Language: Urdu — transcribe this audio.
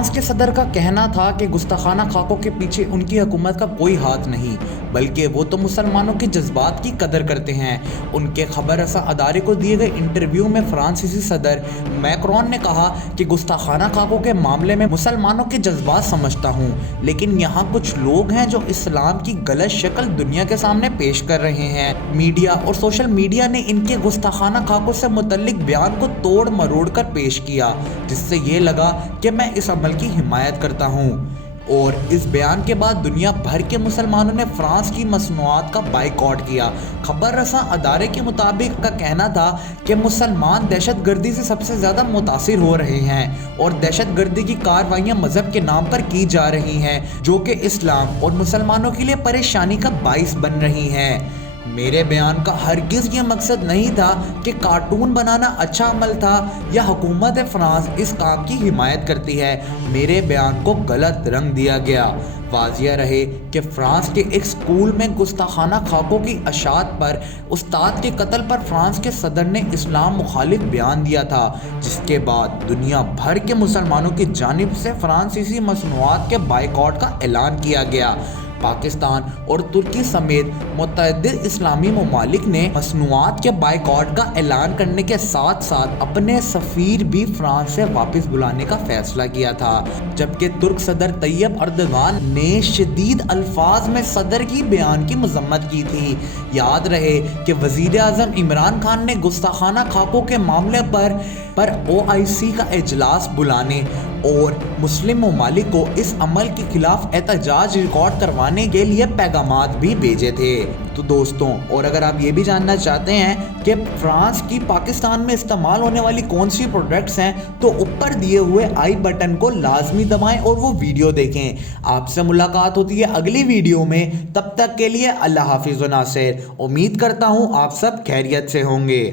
فرانس کے صدر کا کہنا تھا کہ گستاخانہ خاکوں کے پیچھے ان کی حکومت کا کوئی ہاتھ نہیں، بلکہ وہ تو مسلمانوں کے جذبات کی قدر کرتے ہیں۔ ان کے خبر رساں ادارے کو دیے گئے انٹرویو میں فرانسیسی صدر میکرون نے کہا کہ گستاخانہ خاکوں کے معاملے میں مسلمانوں کے جذبات سمجھتا ہوں، لیکن یہاں کچھ لوگ ہیں جو اسلام کی غلط شکل دنیا کے سامنے پیش کر رہے ہیں۔ میڈیا اور سوشل میڈیا نے ان کے گستاخانہ خاکوں سے متعلق بیان کو توڑ مروڑ کر پیش کیا، جس سے یہ لگا کہ میں اس عمل کی حمایت کرتا ہوں۔ اور اس بیان کے بعد دنیا بھر کے مسلمانوں نے فرانس کی مصنوعات کا بائیکاٹ کیا۔ خبر رساں ادارے کے مطابق کا کہنا تھا کہ مسلمان دہشت گردی سے سب سے زیادہ متاثر ہو رہے ہیں اور دہشت گردی کی کارروائیاں مذہب کے نام پر کی جا رہی ہیں، جو کہ اسلام اور مسلمانوں کے لیے پریشانی کا باعث بن رہی ہیں۔ میرے بیان کا ہرگز یہ مقصد نہیں تھا کہ کارٹون بنانا اچھا عمل تھا یا حکومت فرانس اس کام کی حمایت کرتی ہے۔ میرے بیان کو غلط رنگ دیا گیا۔ واضح رہے کہ فرانس کے ایک اسکول میں گستاخانہ خاکوں کی اشاعت پر استاد کے قتل پر فرانس کے صدر نے اسلام مخالف بیان دیا تھا، جس کے بعد دنیا بھر کے مسلمانوں کی جانب سے فرانسیسی مصنوعات کے بائیکاٹ کا اعلان کیا گیا۔ پاکستان اور ترکی سمیت متعدد اسلامی ممالک نے مصنوعات کے بائیکاٹ کا اعلان کرنے کے ساتھ ساتھ اپنے سفیر بھی فرانس سے واپس بلانے کا فیصلہ کیا تھا، جبکہ ترک صدر طیب اردوان نے شدید الفاظ میں صدر کی بیان کی مذمت کی تھی۔ یاد رہے کہ وزیر اعظم عمران خان نے گستاخانہ خاکوں کے معاملے پر OIC کا اجلاس بلانے اور مسلم ممالک کو اس عمل کے خلاف احتجاج ریکارڈ کروانے کے لیے پیغامات بھی بھیجے تھے۔ تو دوستوں، اور اگر آپ یہ بھی جاننا چاہتے ہیں کہ فرانس کی پاکستان میں استعمال ہونے والی کون سی پروڈکٹس ہیں، تو اوپر دیے ہوئے آئی بٹن کو لازمی دبائیں اور وہ ویڈیو دیکھیں۔ آپ سے ملاقات ہوتی ہے اگلی ویڈیو میں، تب تک کے لیے اللہ حافظ و ناصر۔ امید کرتا ہوں آپ سب خیریت سے ہوں گے۔